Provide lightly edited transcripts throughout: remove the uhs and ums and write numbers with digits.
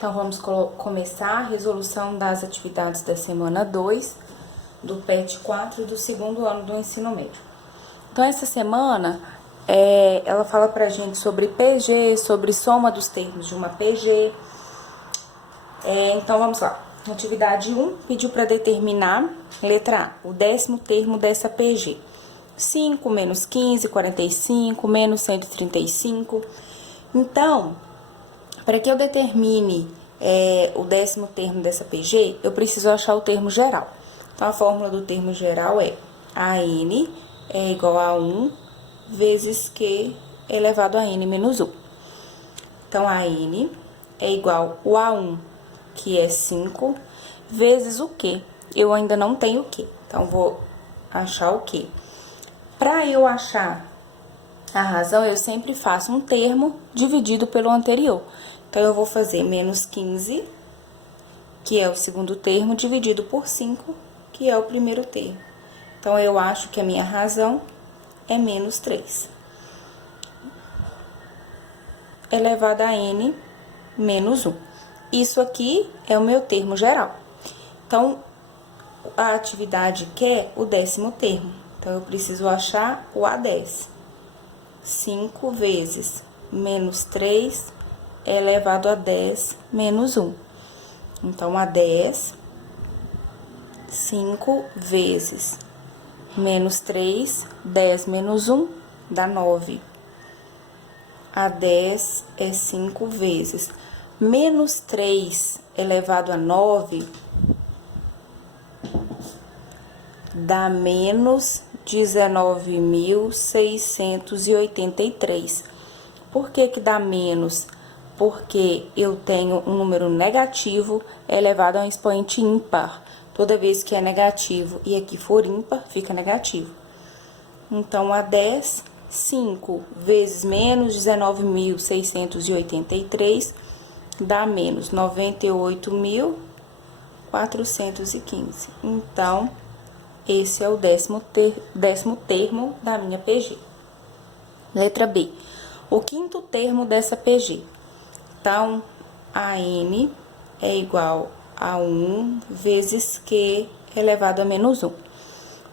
Então, vamos começar a resolução das atividades da semana 2, do PET 4 e do segundo ano do ensino médio. Então, essa semana, ela fala pra gente sobre PG, sobre soma dos termos de uma PG. Então, vamos lá. Atividade 1 pediu para determinar, letra A, o 10º termo dessa PG. 5 menos 15, 45, menos 135. Então, para que eu determine o 10º termo dessa PG, eu preciso achar o termo geral. Então, a fórmula do termo geral é AN é igual a 1 vezes Q elevado a N menos 1. Então, AN é igual ao A1, que é 5, vezes o Q. Eu ainda não tenho o Q, então, vou achar o Q. Para eu achar a razão, eu sempre faço um termo dividido pelo anterior. Então, eu vou fazer menos 15, que é o segundo termo, dividido por 5, que é o primeiro termo. Então, eu acho que a minha razão é menos 3. Elevado a N menos 1. Isso aqui é o meu termo geral. Então, a atividade quer o 10º termo. Então, eu preciso achar o A10. 5 vezes menos 3 elevado a 10 menos 1. Então, A10, 5 vezes menos 3, 10 menos 1, dá 9. A10 é 5 vezes menos 3 elevado a 9, dá menos 19.683. Por que que dá menos? Porque eu tenho um número negativo elevado a um expoente ímpar. Toda vez que é negativo e aqui for ímpar, fica negativo. Então, a 10, 5 vezes menos 19.683, dá menos 98.415. Então, esse é o 10º termo da minha PG. Letra B. O 5º termo dessa PG. Então, AN é igual a 1 vezes Q elevado a menos 1.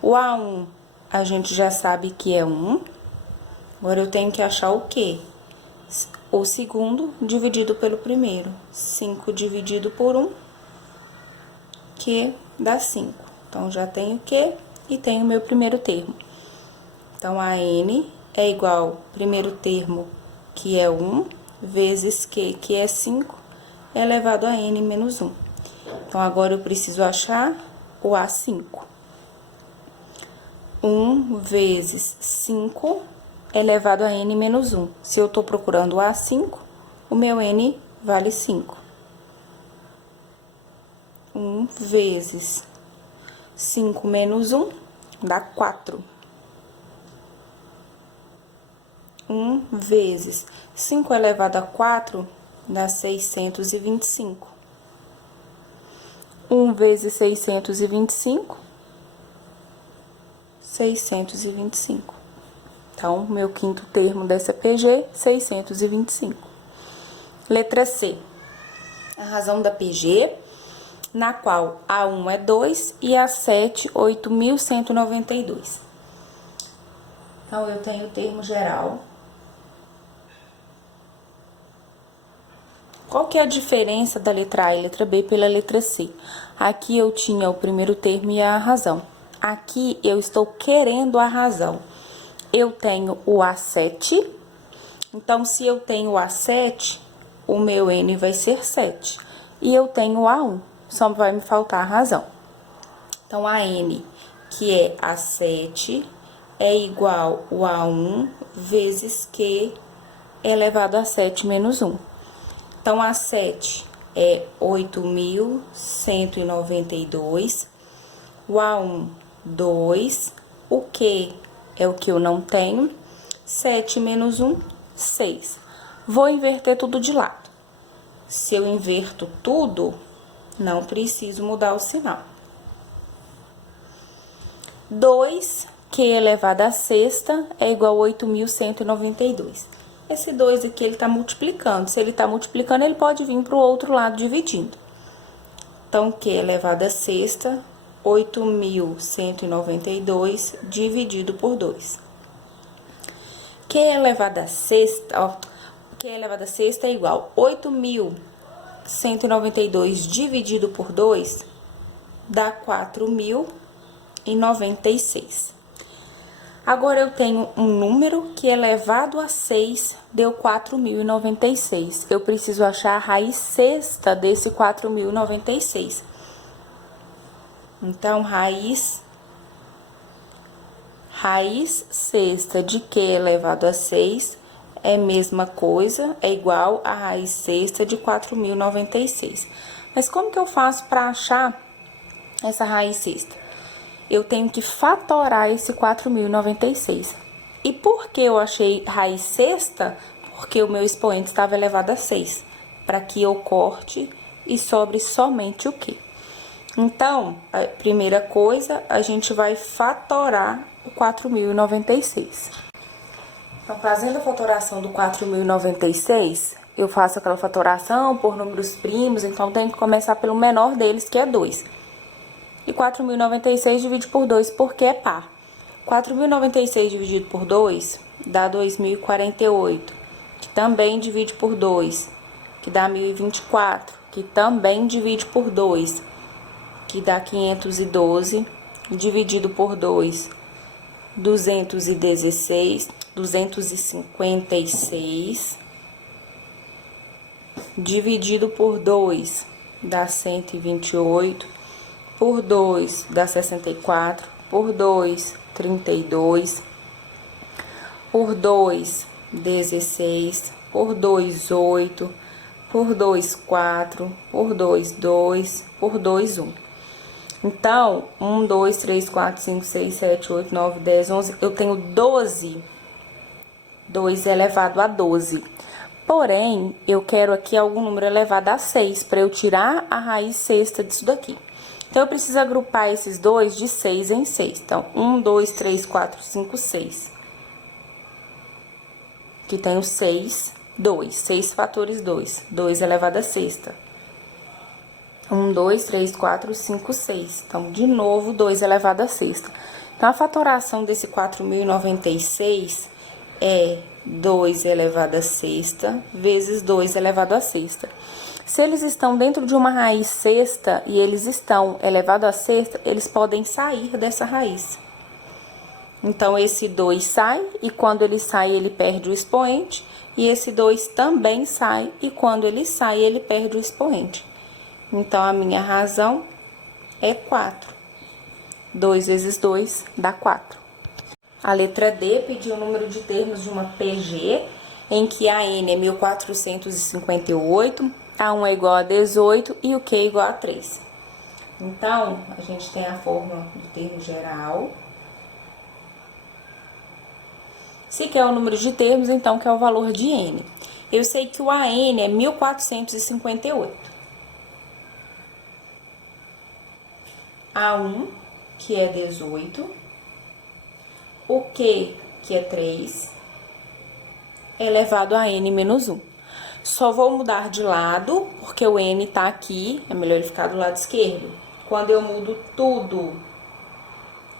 O A1, a gente já sabe que é 1. Agora, eu tenho que achar o Q. O segundo dividido pelo primeiro. 5 dividido por 1, Q dá 5. Então, já tenho Q e tenho o meu primeiro termo. Então, AN é igual ao primeiro termo, que é 1, vezes Q, que é 5, elevado a N menos 1. Então, agora eu preciso achar o A5. 1 vezes 5 elevado a N menos 1. Se eu tô procurando o A5, o meu N vale 5. 1 vezes 5 menos 1 dá 4. 1 vezes 5 elevado a 4 dá 625. 1 vezes 625, 625. Então, meu 5º termo dessa PG, 625. Letra C. A razão da PG, na qual A1 é 2 e A7, 8.192. Então, eu tenho o termo geral. Qual que é a diferença da letra A e letra B pela letra C? Aqui eu tinha o primeiro termo e a razão. Aqui eu estou querendo a razão. Eu tenho o A7, então se eu tenho o A7, o meu N vai ser 7. E eu tenho o A1, só vai me faltar a razão. Então, a N, que é A7, é igual ao A1 vezes Q elevado a 7 menos 1. Então, A7 é 8.192, o A1, 2, o Q é o que eu não tenho, 7 menos 1, 6. Vou inverter tudo de lado. Se eu inverto tudo, não preciso mudar o sinal. 2, Q elevado a sexta, é igual a 8.192. esse 2 aqui ele tá multiplicando. Se ele tá multiplicando, ele pode vir pro outro lado dividindo. Então, Q elevado à sexta, 8.192 dividido por 2. Q elevado à sexta, ó, Q elevado à sexta é igual a 8.192 dividido por 2, dá 4.096. Agora, eu tenho um número que elevado a 6 deu 4.096. Eu preciso achar a raiz sexta desse 4.096. Então, raiz sexta de Q elevado a 6 é a mesma coisa, é igual a raiz sexta de 4.096. Mas como que eu faço para achar essa raiz sexta? Eu tenho que fatorar esse 4.096. E por que eu achei raiz sexta? Porque o meu expoente estava elevado a 6, para que eu corte e sobre somente o Q. Então, a primeira coisa, a gente vai fatorar o 4.096. Então, fazendo a fatoração do 4.096, eu faço aquela fatoração por números primos, então tem que começar pelo menor deles, que é 2. E 4.096 divide por 2, porque é par. 4.096 dividido por 2 dá 2.048, que também divide por 2, que dá 1.024, que também divide por 2, que dá 512, dividido por 2, 216, 256, dividido por 2, dá 128, por 2 dá 64, por 2, 32, por 2, 16, por 2, 8, por 2, 4, por 2, 2, por 2, 1. Então, 1, 2, 3, 4, 5, 6, 7, 8, 9, 10, 11, eu tenho 12. 2 elevado a 12. Porém, eu quero aqui algum número elevado a 6, para eu tirar a raiz sexta disso daqui. Então, eu preciso agrupar esses dois de 6 em 6. Então, 1, 2, 3, 4, 5, 6. Aqui tem o 6, 2. 6 fatores 2. 2 elevado a sexta. 1, 2, 3, 4, 5, 6. Então, de novo, 2 elevado a sexta. Então, a fatoração desse 4.096 é 2 elevado a sexta vezes 2 elevado a sexta. Se eles estão dentro de uma raiz sexta e eles estão elevado a sexta, eles podem sair dessa raiz. Então, esse 2 sai, e quando ele sai, ele perde o expoente. E esse 2 também sai, e quando ele sai, ele perde o expoente. Então, a minha razão é 4. 2 vezes 2 dá 4. A letra D pediu o número de termos de uma PG, em que a N é 1458, a 1 é igual a 18 e o Q é igual a 3. Então, a gente tem a fórmula do termo geral. Se quer o número de termos, então quer o valor de N. Eu sei que o AN é 1458. A1, que é 18. O Q, que é 3, elevado a N menos 1. Só vou mudar de lado, porque o N tá aqui, é melhor ele ficar do lado esquerdo. Quando eu mudo tudo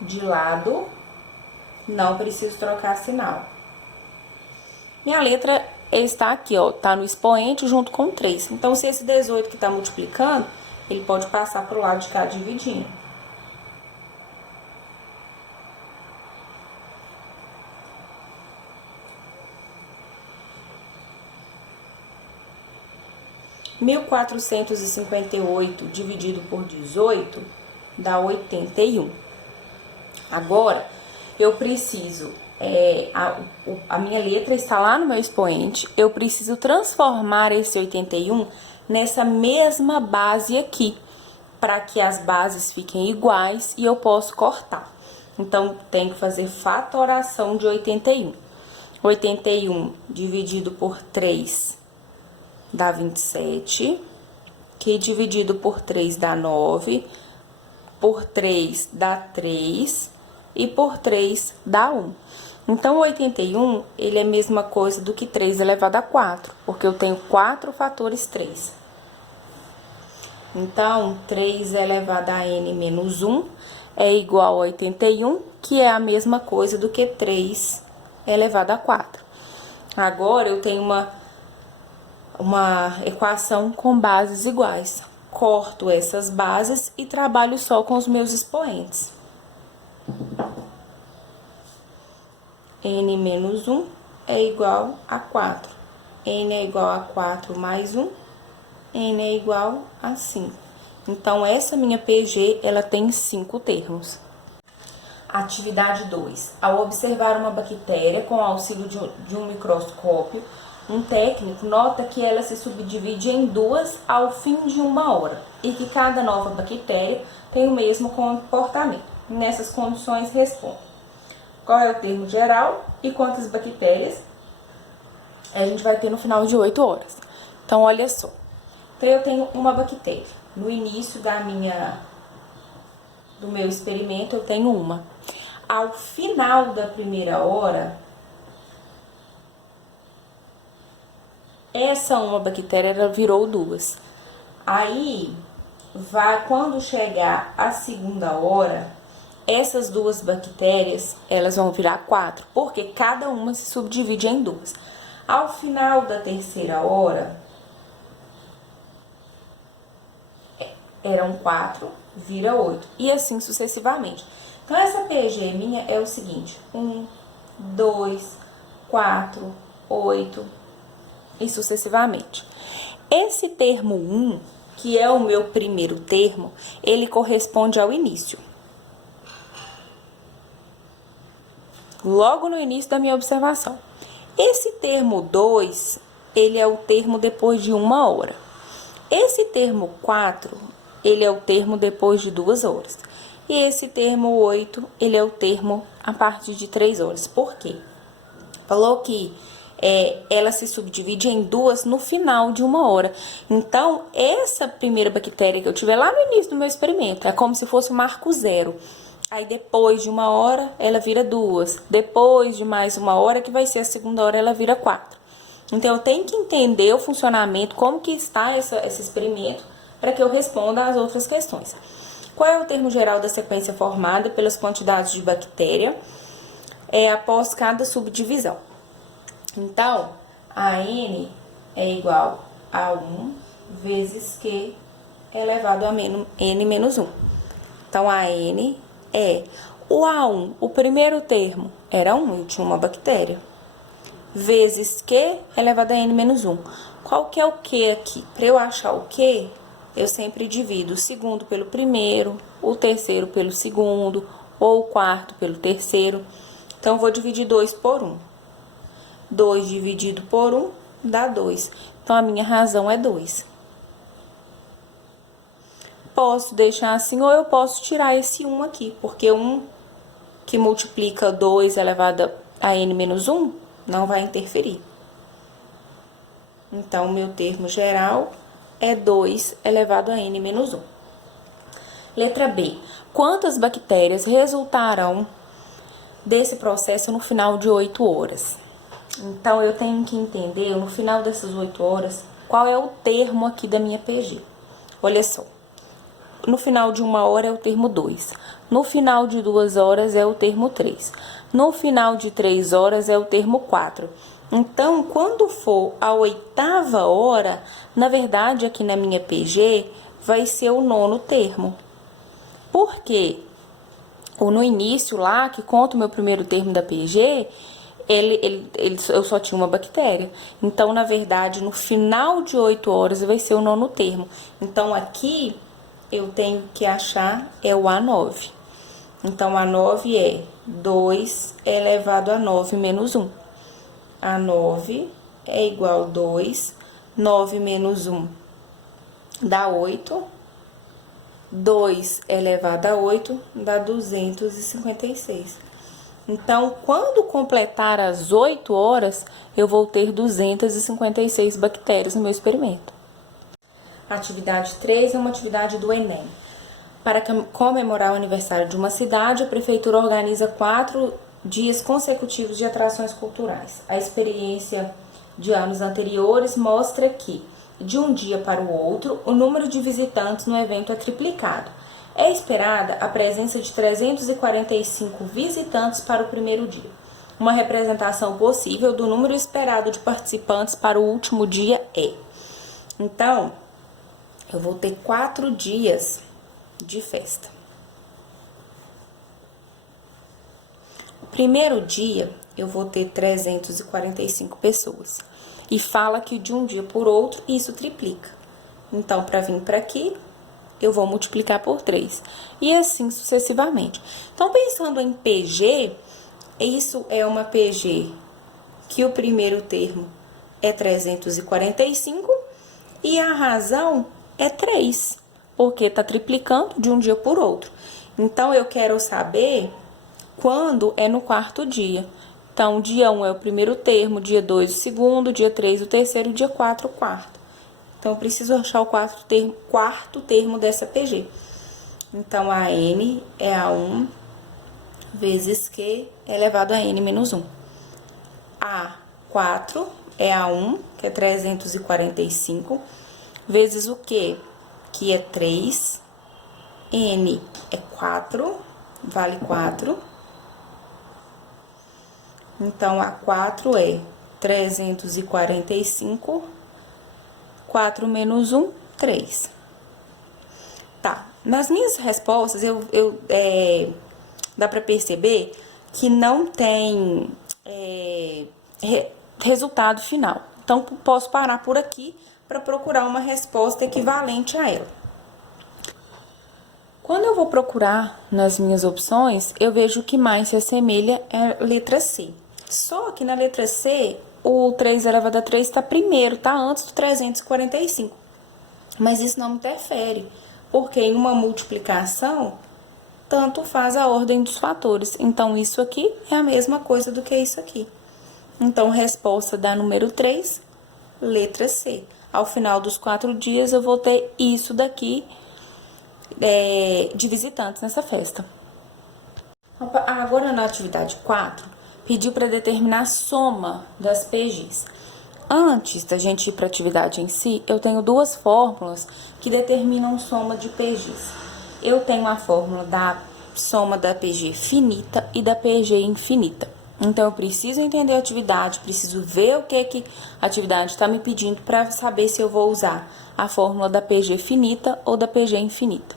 de lado, não preciso trocar sinal. Minha letra está aqui, ó, tá no expoente junto com 3. Então, se esse 18 que tá multiplicando, ele pode passar pro lado de cá dividindo. Mil 1458 dividido por 18 dá 81. Agora, eu preciso, a minha letra está lá no meu expoente, eu preciso transformar esse 81 nessa mesma base aqui, para que as bases fiquem iguais e eu posso cortar. Então, tem que fazer fatoração de 81. 81 dividido por 3 dá 27, que dividido por 3 dá 9, por 3 dá 3 e por 3 dá 1. Então, 81, ele é a mesma coisa do que 3 elevado a 4, porque eu tenho 4 fatores 3. Então, 3 elevado a n menos 1 é igual a 81, que é a mesma coisa do que 3 elevado a 4. Agora, eu tenho uma equação com bases iguais. Corto essas bases e trabalho só com os meus expoentes. N menos 1 é igual a 4. N é igual a 4 mais 1. N é igual a 5. Então, essa minha PG, ela tem 5 termos. Atividade 2. Ao observar uma bactéria com o auxílio de um microscópio, um técnico nota que ela se subdivide em duas ao fim de 1 hora e que cada nova bactéria tem o mesmo comportamento. Nessas condições, responda: qual é o termo geral e quantas bactérias a gente vai ter no final de 8 horas. Então, olha só. Então, eu tenho uma bactéria. No início do meu experimento, eu tenho uma. Ao final da primeira hora, essa uma bactéria ela virou 2. Aí, quando chegar a segunda hora, essas 2 bactérias, elas vão virar 4, porque cada uma se subdivide em 2. Ao final da terceira hora, eram 4, vira 8, e assim sucessivamente. Então, essa PG minha é o seguinte: 1, 2, 4, 8, e sucessivamente. Esse termo 1, que é o meu primeiro termo, ele corresponde ao início. Logo no início da minha observação. Esse termo 2, ele é o termo depois de 1 hora. Esse termo 4, ele é o termo depois de 2 horas. E esse termo 8, ele é o termo a partir de 3 horas. Por quê? Falou que ela se subdivide em 2 no final de 1 hora. Então, essa primeira bactéria que eu tive lá no início do meu experimento, é como se fosse o marco 0. Aí, depois de 1 hora, ela vira 2. Depois de mais 1 hora, que vai ser a segunda hora, ela vira 4. Então, eu tenho que entender o funcionamento, como que está esse experimento, para que eu responda às outras questões. Qual é o termo geral da sequência formada pelas quantidades de bactéria após cada subdivisão? Então, a N é igual a 1 vezes Q elevado a N menos 1. Então, a N é o A1, o primeiro termo, era 1, eu tinha uma bactéria, vezes Q elevado a N menos 1. Qual que é o Q aqui? Para eu achar o Q, eu sempre divido o segundo pelo primeiro, o terceiro pelo segundo, ou o quarto pelo terceiro. Então, eu vou dividir 2 por 1. 2 dividido por 1 dá 2. Então, a minha razão é 2. Posso deixar assim, ou eu posso tirar esse 1 aqui, porque 1 que multiplica 2 elevado a n menos 1 não vai interferir. Então, o meu termo geral é 2 elevado a n menos 1. Letra B. Quantas bactérias resultarão desse processo no final de 8 horas? Então, eu tenho que entender, no final dessas 8 horas, qual é o termo aqui da minha PG. Olha só. No final de 1 hora é o termo 2. No final de 2 horas é o termo 3. No final de 3 horas é o termo 4. Então, quando for a 8ª hora, na verdade, aqui na minha PG, vai ser o 9º termo. Por quê? Ou no início lá, que conta o meu primeiro termo da PG, eu só tinha uma bactéria. Então, na verdade, no final de 8 horas vai ser o 9º termo. Então, aqui eu tenho que achar o A9. Então, A9 é 2 elevado a 9 menos 1. A9 é igual a 2, 9 menos 1 dá 8. 2 elevado a 8 dá 256. Então, quando completar as 8 horas, eu vou ter 256 bactérias no meu experimento. Atividade 3 é uma atividade do Enem. Para comemorar o aniversário de uma cidade, a prefeitura organiza 4 dias consecutivos de atrações culturais. A experiência de anos anteriores mostra que, de um dia para o outro, o número de visitantes no evento é triplicado. É esperada a presença de 345 visitantes para o primeiro dia. Uma representação possível do número esperado de participantes para o último dia é. Então, eu vou ter 4 dias de festa. O primeiro dia, eu vou ter 345 pessoas. E fala que de um dia por outro, isso triplica. Então, para vir para aqui, eu vou multiplicar por 3. E assim sucessivamente. Então, pensando em PG, isso é uma PG que o primeiro termo é 345 e a razão é 3, porque está triplicando de um dia por outro. Então, eu quero saber quando é no quarto dia. Então, dia 1 é o primeiro termo, dia 2 o segundo, dia 3 o terceiro e dia 4 o quarto. Então, eu preciso achar o quarto termo dessa PG. Então, a N é A1 vezes Q elevado a N menos 1. A4 é A1, que é 345, vezes o Q, que é 3. N é 4, vale 4. Então, A4 é 345, 4 menos 1, 3. Tá, nas minhas respostas, dá pra perceber que não tem resultado final. Então, posso parar por aqui para procurar uma resposta equivalente a ela. Quando eu vou procurar nas minhas opções, eu vejo que mais se assemelha é a letra C. Só que na letra C, o 3 elevado a 3 está primeiro, está antes do 345. Mas isso não interfere, porque em uma multiplicação, tanto faz a ordem dos fatores. Então, isso aqui é a mesma coisa do que isso aqui. Então, resposta da número 3, letra C. Ao final dos 4 dias, eu vou ter isso daqui de visitantes nessa festa. Agora, na atividade 4, pediu para determinar a soma das PGs. Antes da gente ir para a atividade em si, eu tenho 2 fórmulas que determinam soma de PGs. Eu tenho a fórmula da soma da PG finita e da PG infinita. Então, eu preciso entender a atividade, preciso ver o que a atividade está me pedindo para saber se eu vou usar a fórmula da PG finita ou da PG infinita.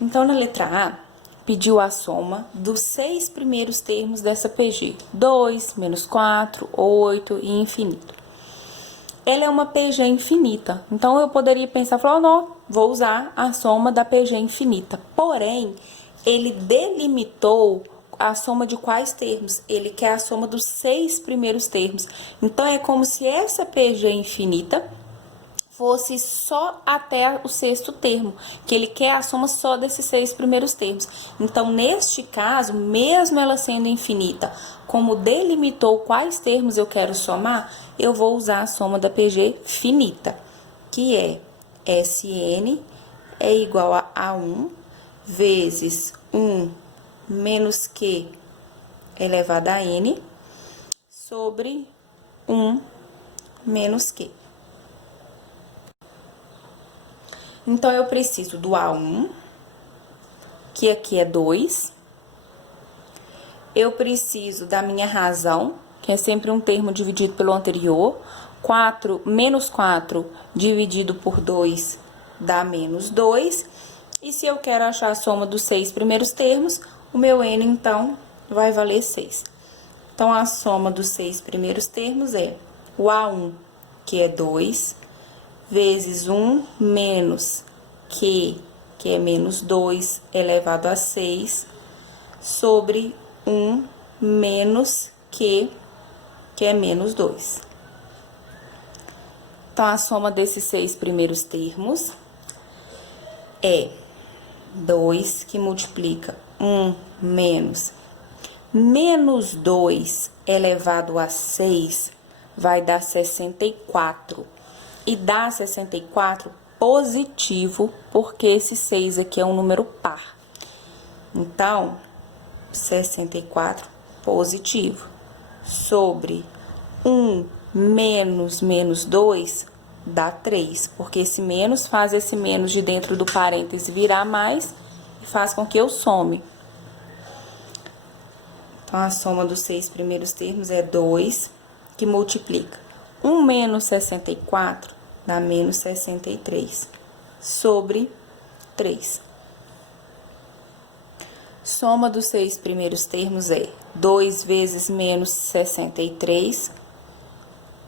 Então, na letra A, pediu a soma dos 6 primeiros termos dessa PG. 2, menos 4, 8 e infinito. Ela é uma PG infinita. Então, eu poderia pensar, falar, não, vou usar a soma da PG infinita. Porém, ele delimitou a soma de quais termos? Ele quer a soma dos 6 primeiros termos. Então, é como se essa PG infinita fosse só até o 6º termo, que ele quer a soma só desses 6 primeiros termos. Então, neste caso, mesmo ela sendo infinita, como delimitou quais termos eu quero somar, eu vou usar a soma da PG finita, que é Sn é igual a A1 vezes 1 menos Q elevado a N sobre 1 menos Q. Então, eu preciso do A1, que aqui é 2. Eu preciso da minha razão, que é sempre um termo dividido pelo anterior. 4 menos 4 dividido por 2 dá menos 2. E se eu quero achar a soma dos 6 primeiros termos, o meu N, então, vai valer 6. Então, a soma dos 6 primeiros termos é o A1, que é 2, vezes 1 menos Q, que é menos 2, elevado a 6, sobre 1 menos Q, que é menos 2. Então, a soma desses 6 primeiros termos é 2, que multiplica 1 menos 2 elevado a 6, vai dar 64. E dá 64 positivo, porque esse 6 aqui é um número par. Então, 64 positivo, sobre 1 menos menos 2 dá 3, porque esse menos faz esse menos de dentro do parêntese virar mais e faz com que eu some. Então, a soma dos 6 primeiros termos é 2, que multiplica 1 menos 64 dá menos 63, sobre 3. Soma dos 6 primeiros termos é 2 vezes menos 63,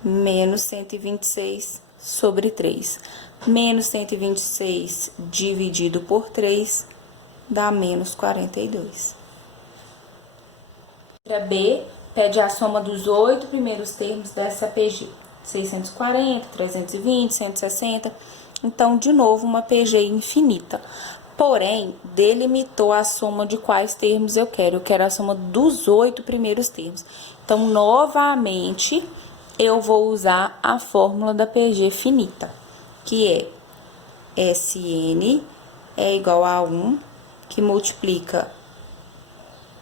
menos 126 sobre 3. Menos 126 dividido por 3 dá menos 42. Letra B pede a soma dos 8 primeiros termos dessa PG. 640, 320, 160. Então, de novo, uma PG infinita. Porém, delimitou a soma de quais termos eu quero. Eu quero a soma dos 8 primeiros termos. Então, novamente, eu vou usar a fórmula da PG finita, que é Sn é igual a 1, que multiplica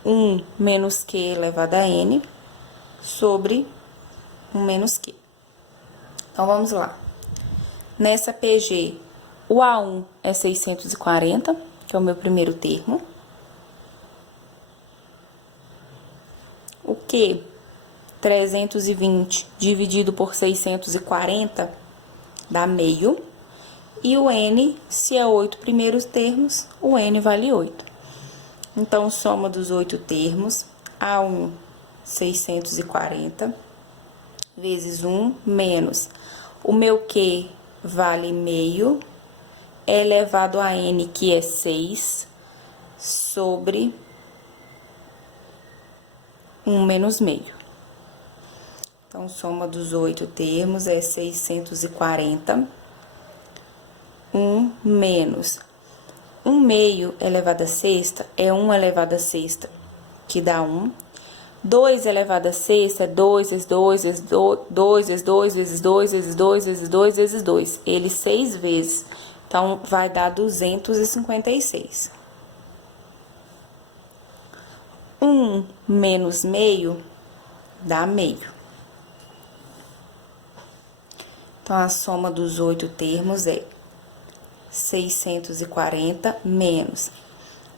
1 menos Q elevado a N, sobre 1 menos Q. Então, vamos lá. Nessa PG, o A1 é 640, que é o meu primeiro termo. O Q, 320 dividido por 640 dá meio. E o N, se é 8 primeiros termos, o N vale 8. Então, soma dos 8 termos, A1, 640, vezes 1, menos o meu Q vale meio, elevado a N, que é 6, sobre 1 menos meio. Então, soma dos 8 termos é 640. 1 menos 1 meio elevado a sexta é 1 elevado a sexta, que dá 1. 2 elevado a sexta é 2 vezes 2 vezes 2 vezes 2 vezes 2 vezes 2 vezes 2 vezes 2. Ele 6 vezes. Então, vai dar 256. 1 menos meio dá meio. Então, a soma dos 8 termos é 640 menos.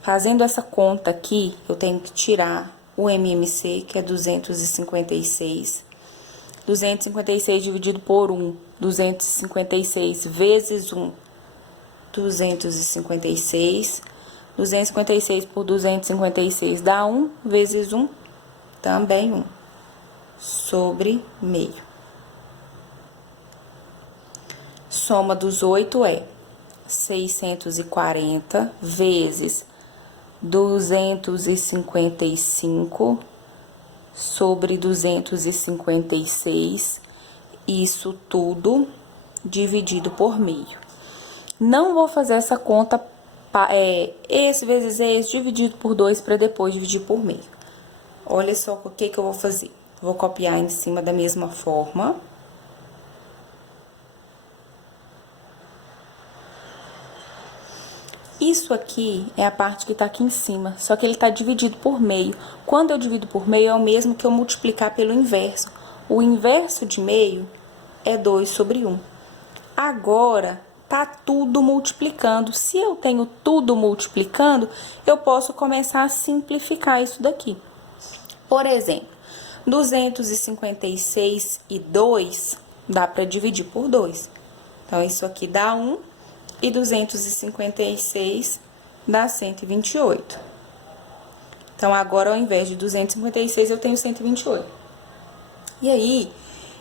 Fazendo essa conta aqui, eu tenho que tirar o MMC, que é 256. 256 dividido por 1, 256 vezes 1, 256. 256 por 256 dá 1, vezes 1, também 1, sobre meio. Soma dos 8 é 640 vezes 255 sobre 256, isso tudo dividido por meio. Não vou fazer essa conta, esse vezes esse, dividido por 2, para depois dividir por meio. Olha só o que eu vou fazer. Vou copiar em cima da mesma forma. Isso aqui é a parte que tá aqui em cima, só que ele tá dividido por meio. Quando eu divido por meio, é o mesmo que eu multiplicar pelo inverso. O inverso de meio é 2 sobre 1. Agora, tá tudo multiplicando. Se eu tenho tudo multiplicando, eu posso começar a simplificar isso daqui. Por exemplo, 256 e 2 dá para dividir por 2. Então, isso aqui dá 1. E 256 dá 128. Então, agora, ao invés de 256, eu tenho 128. E aí,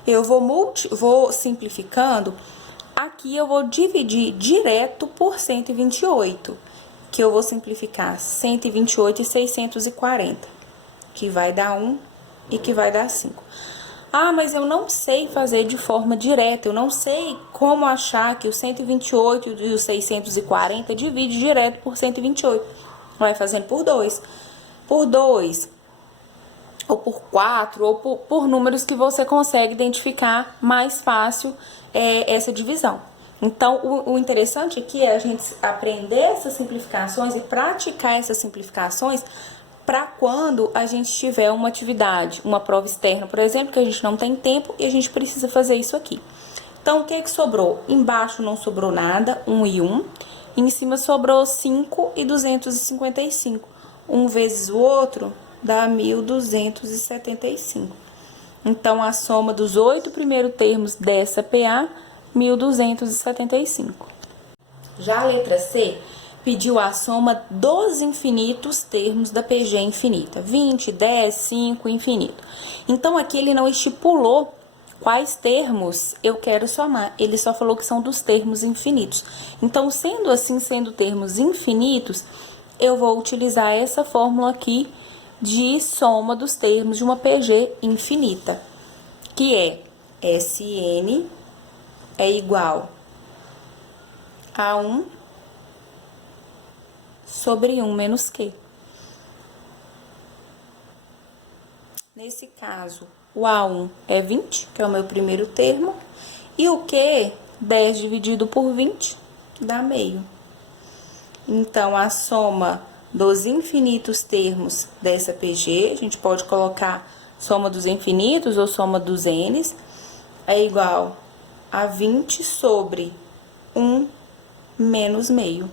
eu vou simplificando. Aqui, eu vou dividir direto por 128. Que eu vou simplificar 128 e 640. Que vai dar 1 e que vai dar 5. Ah, mas eu não sei fazer de forma direta, eu não sei como achar que o 128 e o 640 divide direto por 128. Vai fazendo por 2. Por 2, ou por 4, ou por números que você consegue identificar mais fácil essa divisão. Então, o interessante aqui é a gente aprender essas simplificações e praticar essas simplificações para quando a gente tiver uma atividade, uma prova externa, por exemplo, que a gente não tem tempo e a gente precisa fazer isso aqui. Então, o que é que sobrou? Embaixo não sobrou nada, 1 e 1. Em cima sobrou 5 e 255. Um vezes o outro dá 1.275. Então, a soma dos 8 primeiros termos dessa PA, 1.275. Já a letra C pediu a soma dos infinitos termos da PG infinita. 20, 10, 5, infinito. Então, aqui ele não estipulou quais termos eu quero somar. Ele só falou que são dos termos infinitos. Então, sendo assim, sendo termos infinitos, eu vou utilizar essa fórmula aqui de soma dos termos de uma PG infinita, que é Sn é igual a 1 sobre 1 menos Q. Nesse caso, o A1 é 20, que é o meu primeiro termo, e o Q, 10 dividido por 20, dá meio. Então, a soma dos infinitos termos dessa PG, a gente pode colocar soma dos infinitos ou soma dos N's, é igual a 20 sobre 1 menos meio.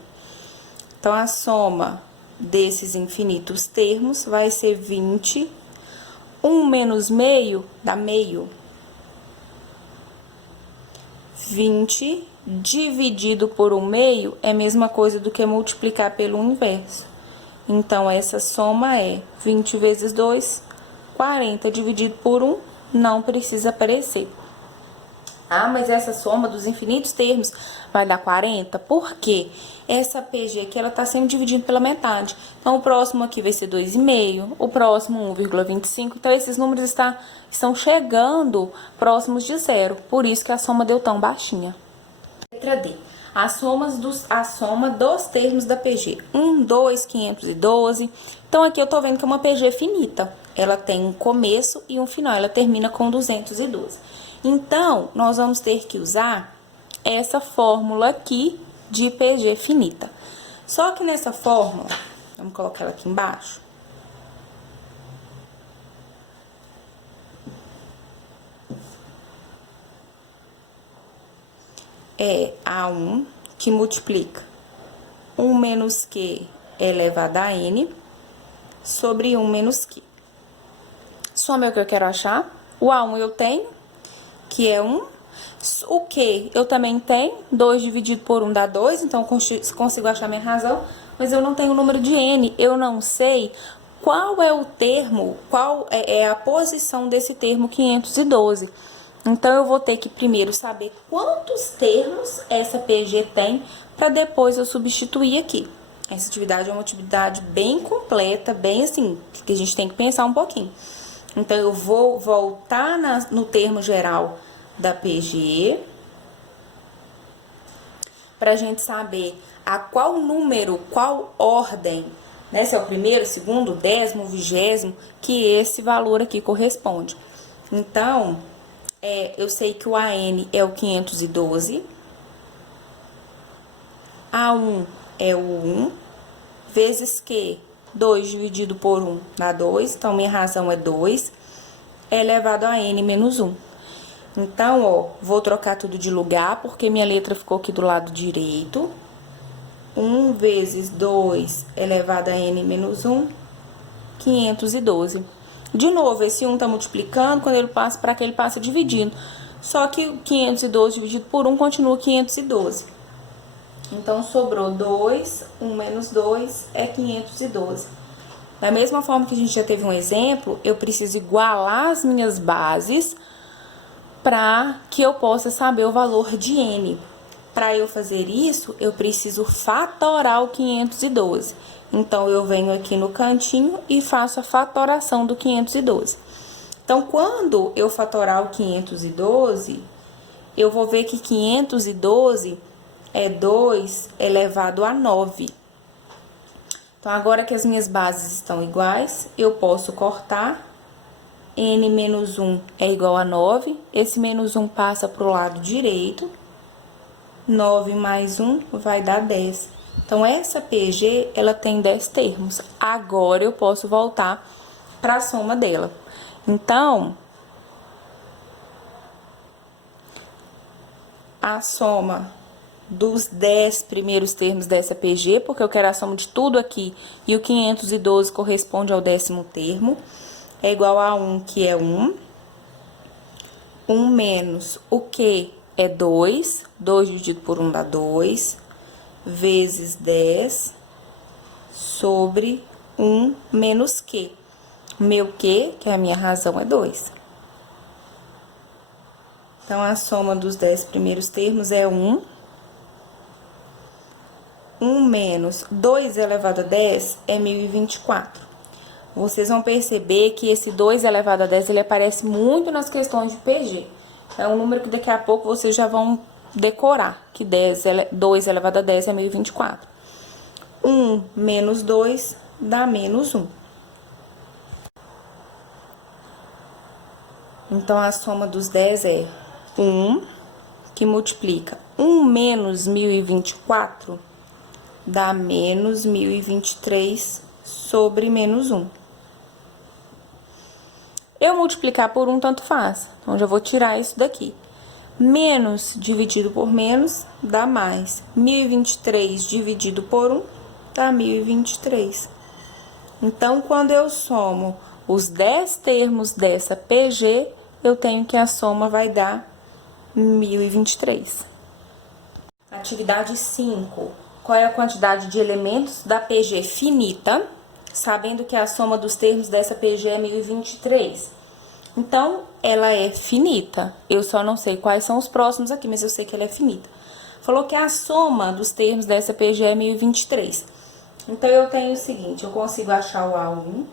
Então, a soma desses infinitos termos vai ser 20. 1 menos meio dá meio. 20 dividido por 1 meio é a mesma coisa do que multiplicar pelo inverso. Então, essa soma é 20 vezes 2, 40 dividido por 1, não precisa aparecer. Ah, mas essa soma dos infinitos termos vai dar 40? Por quê? Essa PG aqui, ela tá sempre dividindo pela metade. Então, o próximo aqui vai ser 2,5, o próximo 1,25. Então, esses números estão chegando próximos de zero. Por isso que a soma deu tão baixinha. Letra D. A soma dos termos da PG. 1, 2, 512. Então, aqui eu tô vendo que é uma PG finita. Ela tem um começo e um final. Ela termina com 212. Então, nós vamos ter que usar essa fórmula aqui de PG finita. Só que nessa fórmula, vamos colocar ela aqui embaixo. É A1 que multiplica 1 menos Q elevado a N sobre 1 menos Q. Soma é o que eu quero achar. O A1 eu tenho, que é 1. O Q eu também tenho, 2 dividido por 1 dá 2, então consigo achar minha razão, mas eu não tenho o número de N, eu não sei qual é o termo, qual é a posição desse termo 512. Então, eu vou ter que primeiro saber quantos termos essa PG tem, para depois eu substituir aqui. Essa atividade é uma atividade bem completa, bem assim, que a gente tem que pensar um pouquinho. Então, eu vou voltar no termo geral da PG, pra gente saber a qual número, qual ordem, né? Se é o primeiro, segundo, 10º, 20º, que esse valor aqui corresponde. Então, eu sei que o AN é o 512, A1 é o 1, vezes Q, 2 dividido por 1 dá 2, então minha razão é 2, é elevado a N menos 1. Então, ó, vou trocar tudo de lugar, porque minha letra ficou aqui do lado direito. 1 vezes 2 elevado a N menos 1, 512. De novo, esse 1 tá multiplicando, quando ele passa para cá, ele passa dividindo. Só que 512 dividido por 1 continua 512. Então, sobrou 2, 1 menos 2 é 512. Da mesma forma que a gente já teve um exemplo, eu preciso igualar as minhas bases para que eu possa saber o valor de N. Para eu fazer isso, eu preciso fatorar o 512. Então, eu venho aqui no cantinho e faço a fatoração do 512. Então, quando eu fatorar o 512, eu vou ver que 512 é 2 elevado a 9. Então, agora que as minhas bases estão iguais, eu posso cortar. N menos 1 é igual a 9. Esse menos 1 passa para o lado direito. 9 mais 1 vai dar 10. Então, essa PG, ela tem 10 termos. Agora, eu posso voltar para a soma dela. Então, a soma dos 10 primeiros termos dessa PG, porque eu quero a soma de tudo aqui, e o 512 corresponde ao 10º termo, é igual a 1, que é 1. 1 menos o que é 2. 2 dividido por 1 dá 2. Vezes 10 sobre 1 menos Q. Meu Q, que é a minha razão, é 2. Então, a soma dos 10 primeiros termos é 1. 1 menos 2 elevado a 10 é 1024. Vocês vão perceber que esse 2 elevado a 10, ele aparece muito nas questões de PG. É um número que daqui a pouco vocês já vão decorar, que 2 elevado a 10 é 1024. 1 menos 2 dá menos 1. Então, a soma dos 10 é 1, que multiplica 1 menos 1024, dá menos 1023 sobre menos 1. Eu multiplicar por 1, tanto faz. Então, já vou tirar isso daqui. Menos dividido por menos dá mais. 1023 dividido por 1 dá 1023. Então, quando eu somo os 10 termos dessa PG, eu tenho que a soma vai dar 1023. Atividade 5. Qual é a quantidade de elementos da PG finita, sabendo que a soma dos termos dessa PG é 1023? Então, ela é finita. Eu só não sei quais são os próximos aqui, mas eu sei que ela é finita. Falou que a soma dos termos dessa PG é 1023. Então, eu tenho o seguinte, eu consigo achar o A1,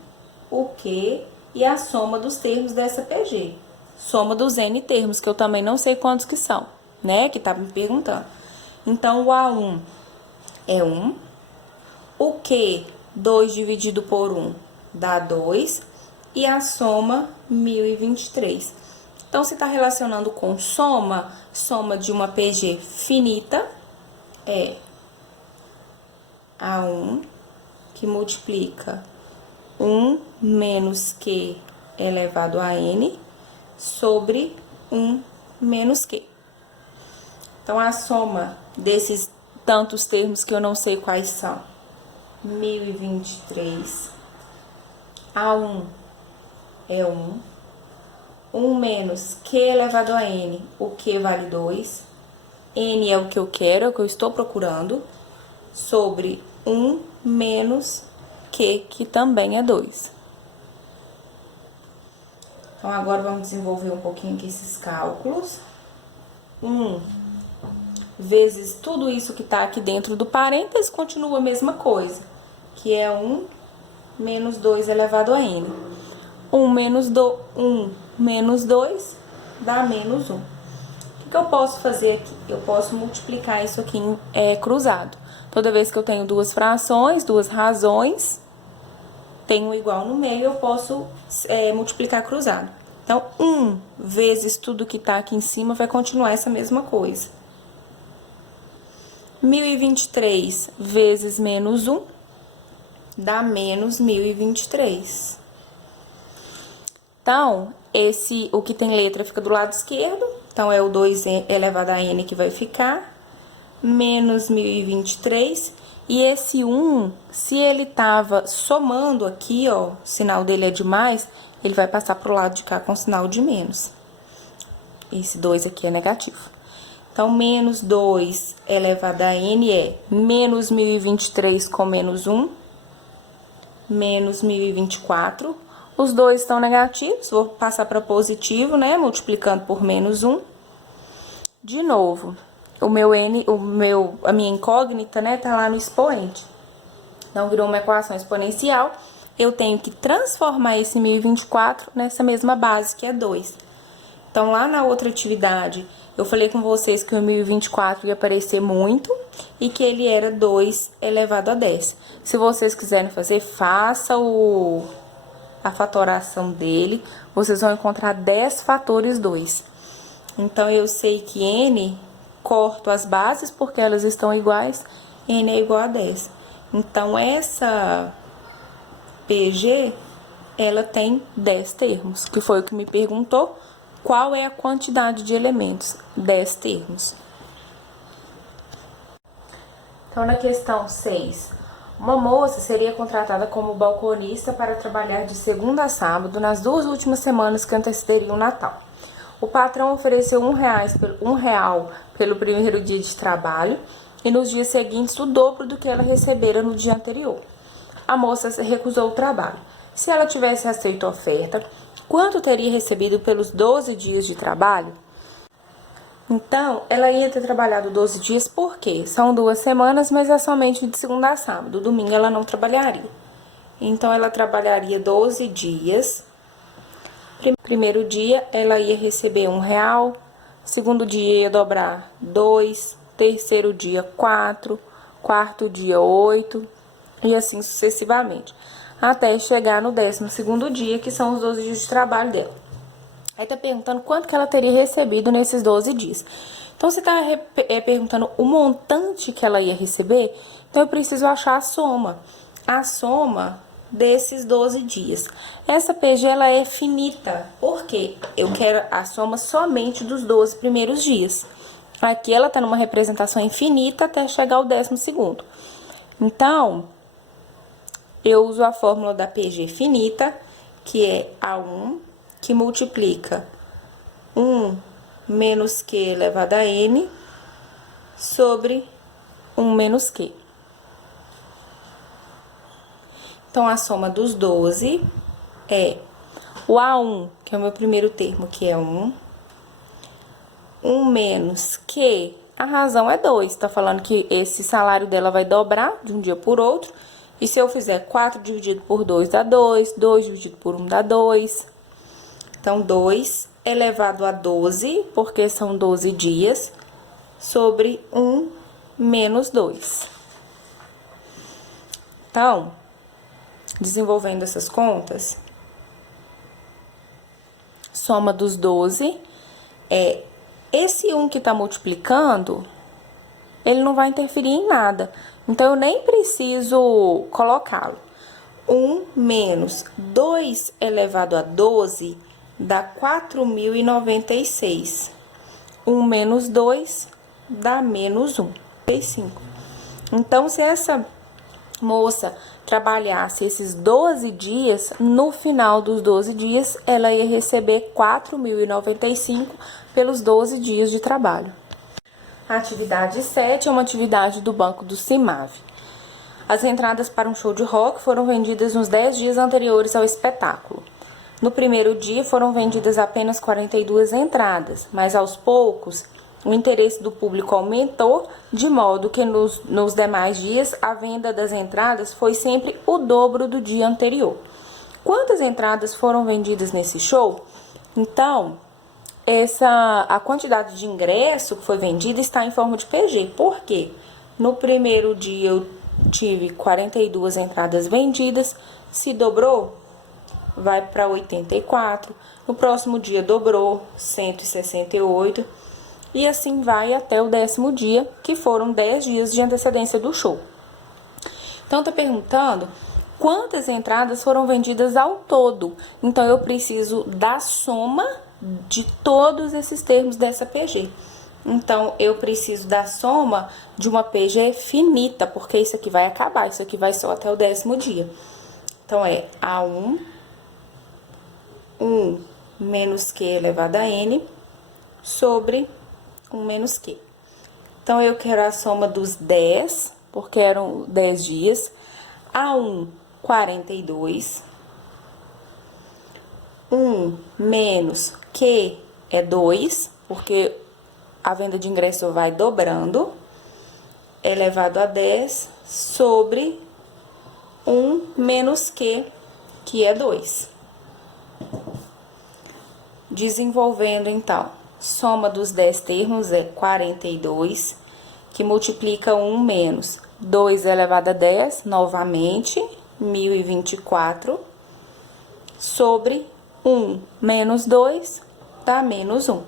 o Q e a soma dos termos dessa PG. Soma dos N termos, que eu também não sei quantos que são, né? Que tá me perguntando. Então, o A1 é 1. O Q, 2 dividido por 1, dá 2. E a soma, 1023. Então, se tá relacionando com soma, soma de uma PG finita é A1, que multiplica 1 menos Q elevado a N sobre 1 menos Q. Então, a soma desses tantos termos que eu não sei quais são, 1023, A1 é 1, 1 menos Q elevado a N, o Q vale 2, N é o que eu quero, é o que eu estou procurando, sobre 1 menos Q, que também é 2. Então, agora vamos desenvolver um pouquinho aqui esses cálculos. 1 vezes tudo isso que tá aqui dentro do parênteses continua a mesma coisa, que é 1 menos 2 elevado a N. 1 menos 2 dá menos 1. O que eu posso fazer aqui? Eu posso multiplicar isso aqui cruzado. Toda vez que eu tenho duas frações, duas razões, tem um igual no meio, eu posso multiplicar cruzado. Então, 1 vezes tudo que tá aqui em cima vai continuar essa mesma coisa. 1023 vezes menos 1 dá menos 1023. Então, o que tem letra fica do lado esquerdo. Então, é o 2 elevado a N que vai ficar. Menos 1023. E esse 1, se ele tava somando aqui, ó, o sinal dele é de mais, ele vai passar pro lado de cá com sinal de menos. Esse 2 aqui é negativo. Então, menos 2 elevado a N é menos 1023 com menos 1. Menos 1024. Os dois estão negativos, vou passar para positivo, né? Multiplicando por menos 1. De novo, a minha incógnita, né? Tá lá no expoente. Então, virou uma equação exponencial. Eu tenho que transformar esse 1024 nessa mesma base, que é 2. Então, lá na outra atividade, eu falei com vocês que o 1024 ia aparecer muito e que ele era 2 elevado a 10. Se vocês quiserem fazer, faça a fatoração dele, vocês vão encontrar 10 fatores 2. Então, eu sei que N, corto as bases porque elas estão iguais, n é igual a 10. Então, essa PG, ela tem 10 termos, que foi o que me perguntou qual é a quantidade de elementos. 10 termos. Então, na questão 6, uma moça seria contratada como balconista para trabalhar de segunda a sábado nas 2 últimas semanas que antecederiam o Natal. O patrão ofereceu R$1 pelo primeiro dia de trabalho e nos dias seguintes o dobro do que ela recebera no dia anterior. A moça recusou o trabalho. Se ela tivesse aceito a oferta, quanto teria recebido pelos 12 dias de trabalho? Então, ela ia ter trabalhado 12 dias porque são 2 semanas, mas é somente de segunda a sábado. Domingo ela não trabalharia. Então, ela trabalharia 12 dias. Primeiro dia, ela ia receber R$1. Segundo dia, ia dobrar 2. Terceiro dia, 4. Quarto dia, 8. E assim sucessivamente. Até chegar no 12º dia, que são os 12 dias de trabalho dela. Aí tá perguntando quanto que ela teria recebido nesses 12 dias. Então, você tá perguntando o montante que ela ia receber, então eu preciso achar a soma. A soma desses 12 dias. Essa PG, ela é finita. Por quê? Eu quero a soma somente dos 12 primeiros dias. Aqui ela tá numa representação infinita até chegar ao 12º. Então, eu uso a fórmula da PG finita, que é A1, que multiplica 1 menos Q elevado a N sobre 1 menos Q. Então, a soma dos 12 é o A1, que é o meu primeiro termo, que é 1. 1 menos Q, a razão é 2. Tá falando que esse salário dela vai dobrar de um dia por outro. E se eu fizer 4 dividido por 2 dá 2, 2 dividido por 1 dá 2. Então, 2 elevado a 12, porque são 12 dias, sobre 1 menos 2. Então, desenvolvendo essas contas, soma dos 12 é esse 1 que está multiplicando, ele não vai interferir em nada. Então, eu nem preciso colocá-lo. 1 menos 2 elevado a 12 dá 4.096. 1 menos 2 dá menos 1. Então, se essa moça trabalhasse esses 12 dias, no final dos 12 dias, ela ia receber 4.095 pelos 12 dias de trabalho. A atividade 7 é uma atividade do Banco do CIMAV. As entradas para um show de rock foram vendidas nos 10 dias anteriores ao espetáculo. No primeiro dia foram vendidas apenas 42 entradas, mas aos poucos o interesse do público aumentou, de modo que nos demais dias a venda das entradas foi sempre o dobro do dia anterior. Quantas entradas foram vendidas nesse show? Então, a quantidade de ingresso que foi vendida está em forma de PG. Por quê? No primeiro dia eu tive 42 entradas vendidas, se dobrou, vai para 84, no próximo dia dobrou, 168, e assim vai até o 10º dia, que foram 10 dias de antecedência do show. Então, tá perguntando quantas entradas foram vendidas ao todo. Então, eu preciso da soma de todos esses termos dessa PG. Então, eu preciso da soma de uma PG finita, porque isso aqui vai acabar, isso aqui vai só até o 10º dia. Então, é A1, 1 menos Q elevado a N, sobre 1 menos Q. Então, eu quero a soma dos 10, porque eram 10 dias. A1, 42. 1 menos Q é 2, porque a venda de ingresso vai dobrando, elevado a 10, sobre 1 menos Q, que é 2. Desenvolvendo, então, soma dos 10 termos é 42, que multiplica 1 menos 2 elevado a 10, novamente, 1024, sobre 1 menos 2, dá menos 1.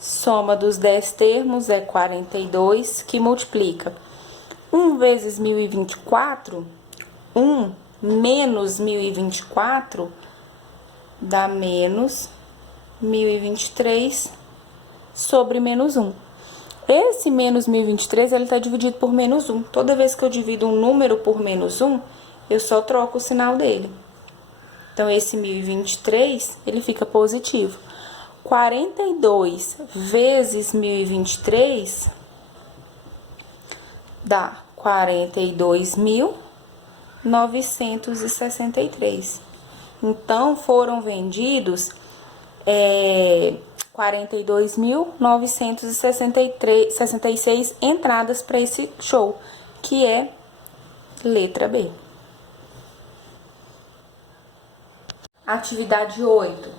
Soma dos 10 termos é 42, que multiplica 1 vezes 1024, 1 menos 1024 dá menos 1023 sobre menos 1. Esse menos 1023, ele está dividido por menos 1. Toda vez que eu divido um número por menos 1, eu só troco o sinal dele. Então, esse 1023, ele fica positivo. 42 vezes 1023 dá 42.963. Então, foram vendidos 42.966 entradas para esse show, que é letra B. Atividade 8.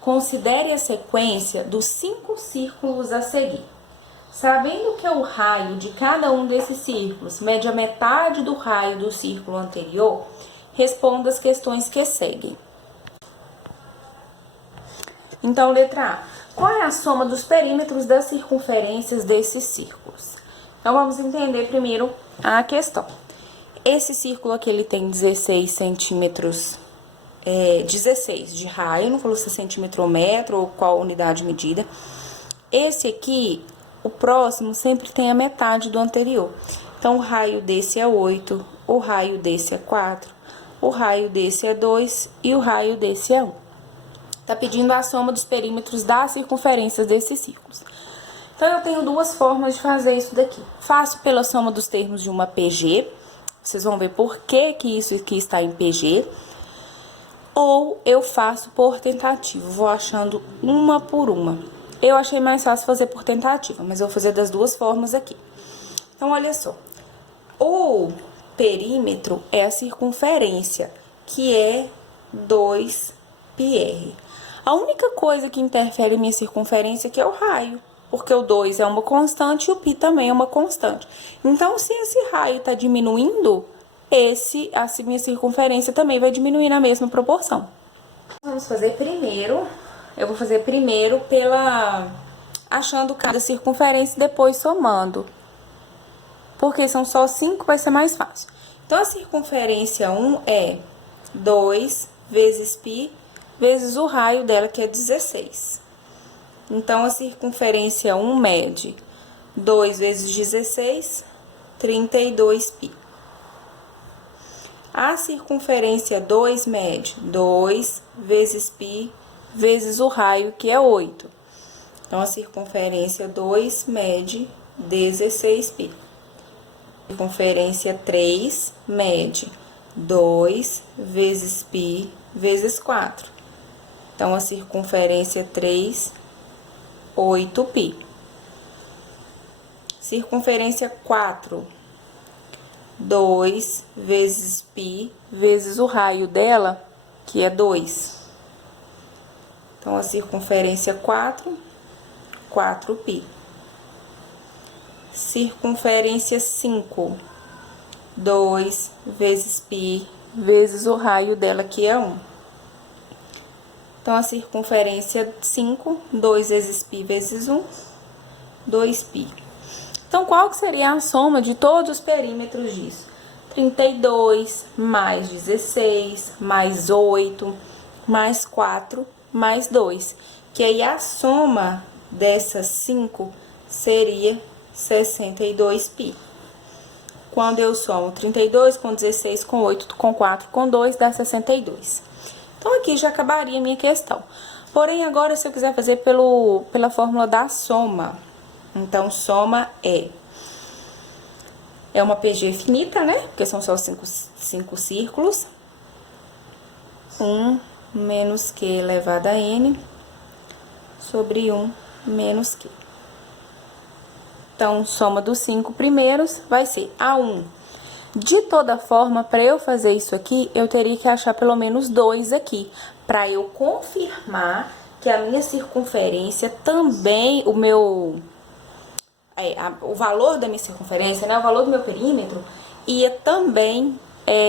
Considere a sequência dos 5 círculos a seguir. Sabendo que o raio de cada um desses círculos mede a metade do raio do círculo anterior, responda as questões que seguem. Então, letra A. Qual é a soma dos perímetros das circunferências desses círculos? Então, vamos entender primeiro a questão. Esse círculo aqui, ele tem 16 centímetros, 16 de raio, não falou se é centímetro ou metro ou qual unidade de medida. Esse aqui, o próximo, sempre tem a metade do anterior. Então, o raio desse é 8, o raio desse é 4, o raio desse é 2 e o raio desse é 1. Tá pedindo a soma dos perímetros das circunferências desses círculos. Então, eu tenho duas formas de fazer isso daqui. Faço pela soma dos termos de uma PG. Vocês vão ver por que isso aqui está em PG. Ou eu faço por tentativa. Vou achando uma por uma. Eu achei mais fácil fazer por tentativa, mas eu vou fazer das duas formas aqui. Então, olha só. O perímetro é a circunferência, que é 2πr. A única coisa que interfere em minha circunferência aqui é o raio, porque o 2 é uma constante e o π também é uma constante. Então, se esse raio está diminuindo, a minha circunferência também vai diminuir na mesma proporção. Vamos fazer primeiro, eu vou fazer primeiro achando cada circunferência e depois somando. Porque são só 5, vai ser mais fácil. Então, a circunferência 1 é 2 vezes π vezes o raio dela, que é 16. Então, a circunferência 1 mede 2 vezes 16, 32π. A circunferência 2 mede 2 vezes π vezes o raio, que é 8. Então, a circunferência 2 mede 16π. A circunferência 3 mede 2 vezes π vezes 4. Então, a circunferência 3, 8π. Circunferência 4, 2 vezes π vezes o raio dela, que é 2. Então, a circunferência 4, 4π. Circunferência 5, 2 vezes π vezes o raio dela, que é 1. Então, a circunferência 5, 2 vezes π vezes 1, 2π. Então, qual que seria a soma de todos os perímetros disso? 32 mais 16, mais 8, mais 4, mais 2. Que aí a soma dessas 5 seria 62π. Quando eu somo 32 com 16, com 8, com 4, com 2, dá 62. Então, aqui já acabaria a minha questão. Porém, agora, se eu quiser fazer pela fórmula da soma, então, soma é uma PG finita, né? Porque são só 5 círculos. 1 menos Q elevado a N sobre 1 menos Q. Então, soma dos 5 primeiros vai ser A1. De toda forma, para eu fazer isso aqui, eu teria que achar pelo menos 2 aqui, para eu confirmar que a minha circunferência também, o valor da minha circunferência, né, o valor do meu perímetro, ia também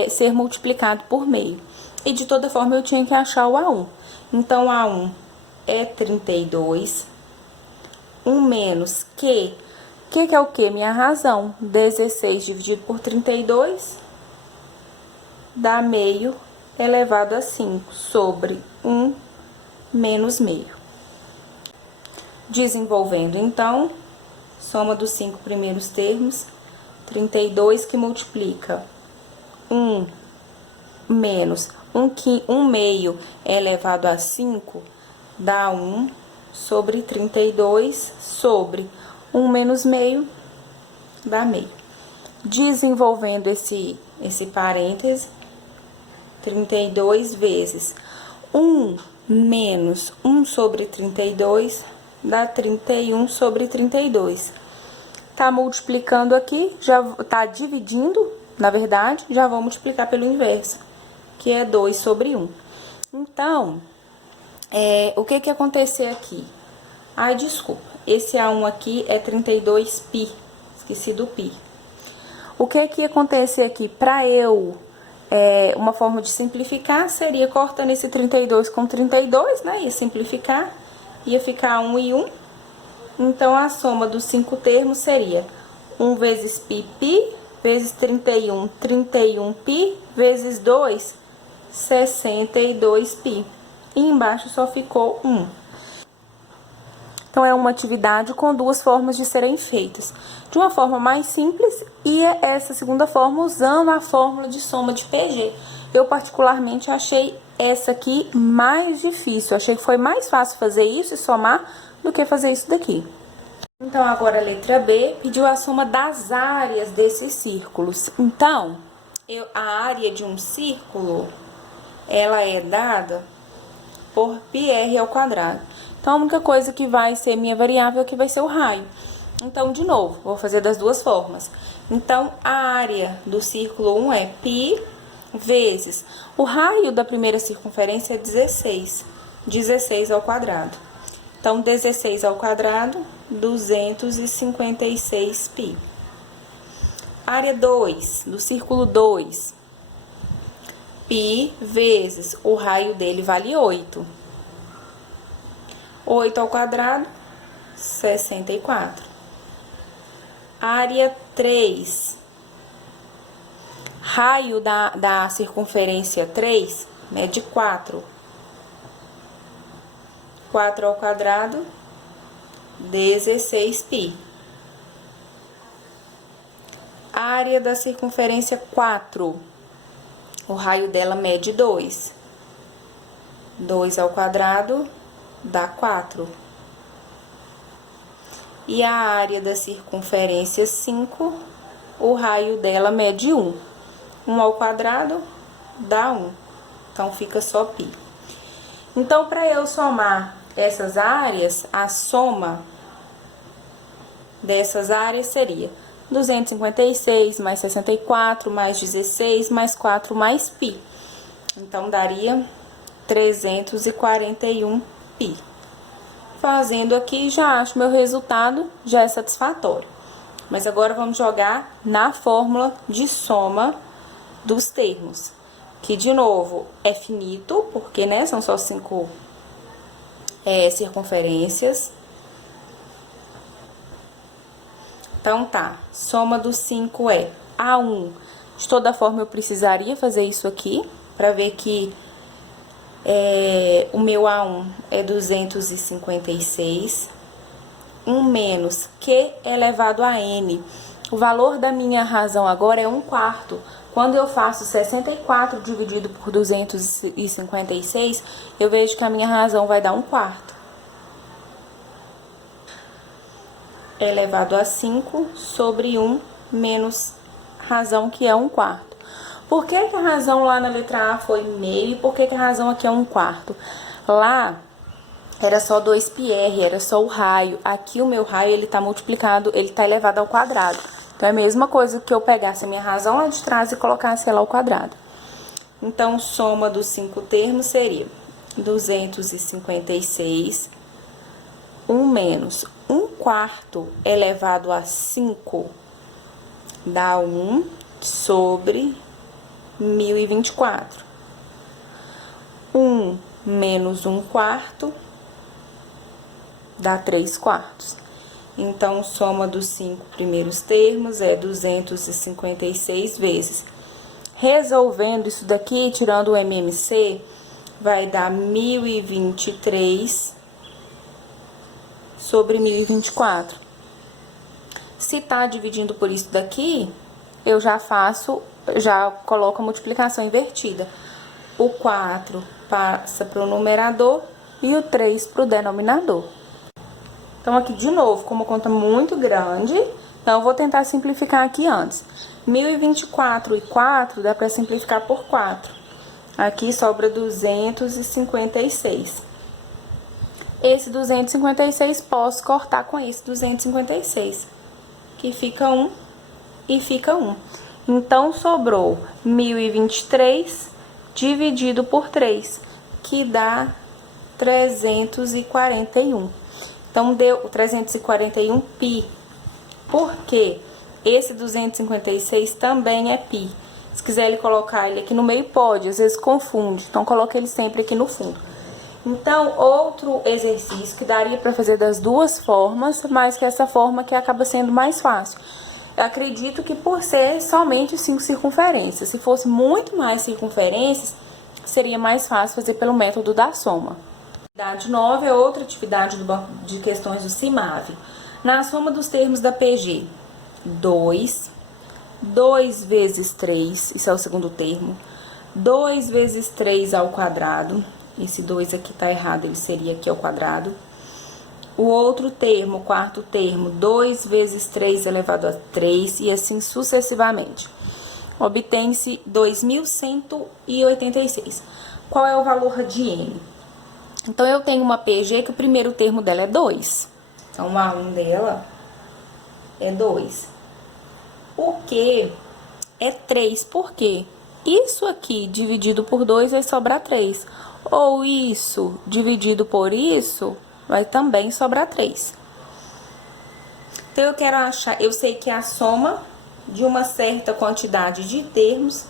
ser multiplicado por meio. E de toda forma, eu tinha que achar o A1. Então, A1 é 32, 1 menos Q que é o que? Minha razão. 16 dividido por 32 dá meio elevado a 5 sobre 1 menos meio. Desenvolvendo, então, soma dos 5 primeiros termos, 32 que multiplica 1 menos 1 meio elevado a 5 dá 1 sobre 32 sobre 1 menos meio dá meio. Desenvolvendo esse parêntese, 32 vezes 1 menos 1 sobre 32 dá 31 sobre 32. Tá multiplicando aqui, já tá dividindo, na verdade, já vou multiplicar pelo inverso, que é 2 sobre 1. Então, o que que acontecer aqui? Ai, desculpa, esse A1 aqui é 32π, esqueci do π. O que que ia acontecer aqui? Para eu, uma forma de simplificar seria cortando esse 32 com 32, né? Ia simplificar, ia ficar 1 e 1. Então, a soma dos 5 termos seria 1 vezes π, vezes 31, 31π, vezes 2, 62π. E embaixo só ficou 1. Então, é uma atividade com duas formas de serem feitas. De uma forma mais simples e essa segunda forma usando a fórmula de soma de PG. Eu, particularmente, achei essa aqui mais difícil. Achei que foi mais fácil fazer isso e somar do que fazer isso daqui. Então, agora a letra B pediu a soma das áreas desses círculos. Então, a área de um círculo, ela é dada por πr ao quadrado. Então, a única coisa que vai ser minha variável aqui vai ser o raio. Então, de novo, vou fazer das duas formas. Então, a área do círculo 1 é π vezes o raio da primeira circunferência é 16. 16 ao quadrado. Então, 16 ao quadrado, 256π. Área 2 do círculo 2. π vezes o raio dele vale 8. 8 ao quadrado, 64. Área 3. Raio da circunferência 3 mede 4. 4 ao quadrado, 16π. Área da circunferência 4. O raio dela mede 2. 2 ao quadrado dá 4. E a área da circunferência 5, o raio dela mede 1. 1 ao quadrado dá 1. Então, fica só π. Então, para eu somar essas áreas, a soma dessas áreas seria 256 mais 64 mais 16 mais 4 mais π. Então, daria 341π. Fazendo aqui, já acho meu resultado já é satisfatório. Mas agora vamos jogar na fórmula de soma dos termos. Que, de novo, é finito, porque, né, são só 5 circunferências. Então, tá. Soma dos 5 é A1. De toda forma, eu precisaria fazer isso aqui, para ver que o meu A1 é 256. 1 menos Q elevado a N. O valor da minha razão agora é 1/4. Quando eu faço 64 dividido por 256, eu vejo que a minha razão vai dar 1/4. Elevado a 5 sobre 1 menos razão, que é 1/4. Por que a razão lá na letra A foi meio e por que a razão aqui é 1/4? Lá era só 2πr, era só o raio. Aqui o meu raio, ele tá multiplicado, ele tá elevado ao quadrado. Então, é a mesma coisa que eu pegasse a minha razão lá de trás e colocasse ela ao quadrado. Então, soma dos 5 termos seria 256, 1 menos 1/4 elevado a 5 dá 1 sobre 1024. 1 menos 1/4 dá 3/4. Então, soma dos 5 primeiros termos é 256 vezes. Resolvendo isso daqui, tirando o MMC, vai dar 1023 sobre 1024. Se tá dividindo por isso daqui, eu já coloco a multiplicação invertida. O 4 passa para o numerador e o 3 para o denominador. Então, aqui de novo, como conta muito grande, então eu vou tentar simplificar aqui antes. 1024 e 4 dá para simplificar por 4. Aqui sobra 256. Esse 256 posso cortar com esse 256, que fica 1 e fica 1. Então, sobrou 1023 dividido por 3, que dá 341. Então, deu 341 pi. Por quê? Esse 256 também é pi. Se quiser ele colocar ele aqui no meio, pode. Às vezes confunde. Então, coloca ele sempre aqui no fundo. Então, outro exercício que daria para fazer das duas formas, mas que essa forma que acaba sendo mais fácil. Eu acredito que por ser somente 5 circunferências. Se fosse muito mais circunferências, seria mais fácil fazer pelo método da soma. Atividade 9 é outra atividade de questões do CIMAV. Na soma dos termos da PG, 2 vezes 3, isso é o segundo termo, 2 vezes 3 ao quadrado, esse 2 aqui tá errado, ele seria aqui ao quadrado. O outro termo, o quarto termo, 2 vezes 3 elevado a 3, e assim sucessivamente. Obtém-se 2186. Qual é o valor de N? Então, eu tenho uma PG que o primeiro termo dela é 2. Então, o A1 dela é 2. O Q é 3. Por quê? Isso aqui dividido por 2 vai sobrar 3. Ou isso dividido por isso vai também sobrar 3. Então, eu quero achar... Eu sei que a soma de uma certa quantidade de termos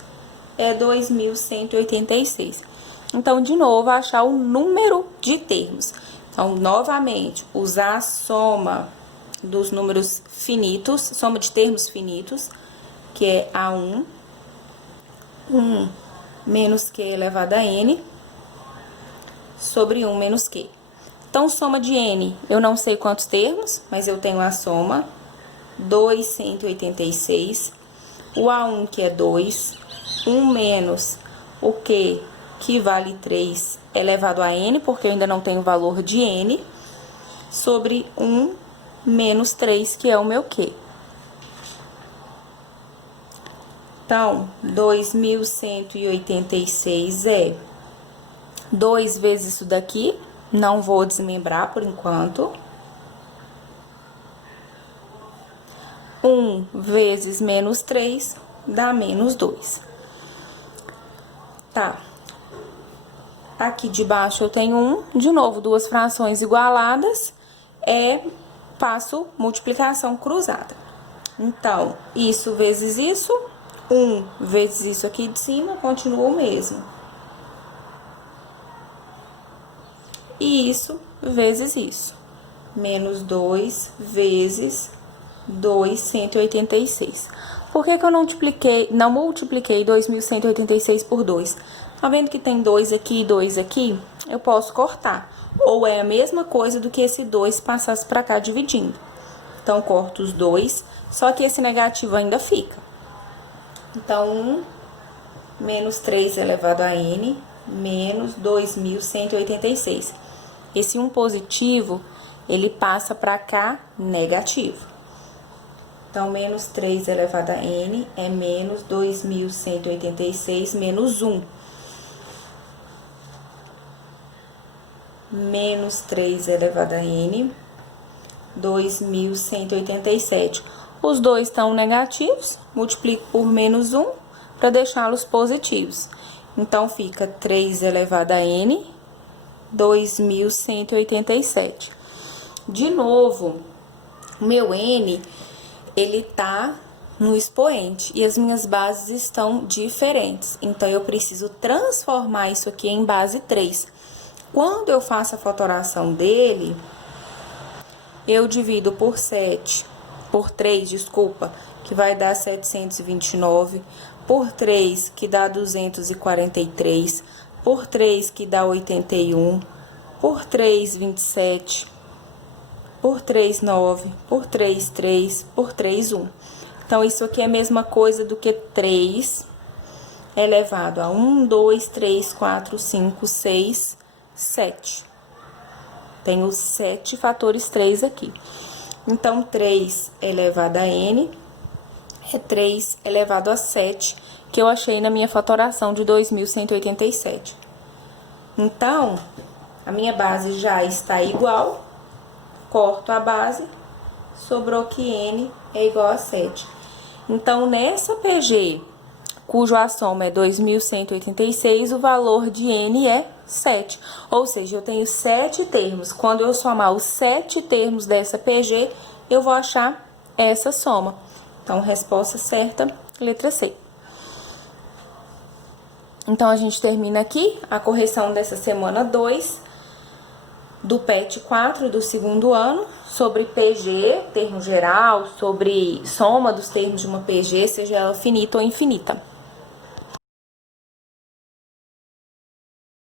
é 2186. Então, de novo, achar o número de termos. Então, novamente, usar a soma dos números finitos, soma de termos finitos, que é A1, 1 menos Q elevado a N, sobre 1 menos Q. Então, soma de N, eu não sei quantos termos, mas eu tenho a soma, 286, o A1, que é 2, 1 menos o Q, que vale 3 elevado a N, porque eu ainda não tenho o valor de N, sobre 1 menos 3, que é o meu Q. Então, 2186 é 2 vezes isso daqui, não vou desmembrar por enquanto. 1 vezes menos 3 dá menos 2. Tá. Aqui de baixo eu tenho 1, de novo, duas frações igualadas, faço multiplicação cruzada. Então, isso vezes isso, 1 vezes isso aqui de cima, continua o mesmo. E isso vezes isso, menos 2 vezes 2, 186. Por que eu não multipliquei 2186 por 2? Tá vendo que tem 2 aqui e 2 aqui? Eu posso cortar. Ou é a mesma coisa do que esse 2 passasse pra cá dividindo. Então, corto os 2, só que esse negativo ainda fica. Então, 1 menos 3 elevado a N, menos 2186. Esse 1 positivo, ele passa pra cá negativo. Então, menos 3 elevado a N é menos 2186 menos 1. Menos 3 elevado a N, 2187. Os dois estão negativos, multiplico por menos 1 para deixá-los positivos. Então, fica 3 elevado a N, 2187. De novo, o meu N, ele tá no expoente e as minhas bases estão diferentes. Então, eu preciso transformar isso aqui em base 3. Quando eu faço a fatoração dele, eu divido por 3, desculpa, que vai dar 729, por 3, que dá 243, por 3, que dá 81, por 3, 27, por 3, 9, por 3, 3, por 3, 1. Então, isso aqui é a mesma coisa do que 3 elevado a 1, 2, 3, 4, 5, 6, 7. Tem os 7 fatores 3 aqui. Então, 3 elevado a n é 3 elevado a 7, que eu achei na minha fatoração de 2187. Então, a minha base já está igual, corto a base, sobrou que n é igual a 7. Então, nessa PG, cuja soma é 2186, o valor de n é 7. Ou seja, eu tenho 7 termos. Quando eu somar os 7 termos dessa PG, eu vou achar essa soma. Então, resposta certa, letra C. Então, a gente termina aqui a correção dessa semana 2 do PET 4 do segundo ano, sobre PG, termo geral, sobre soma dos termos de uma PG, seja ela finita ou infinita.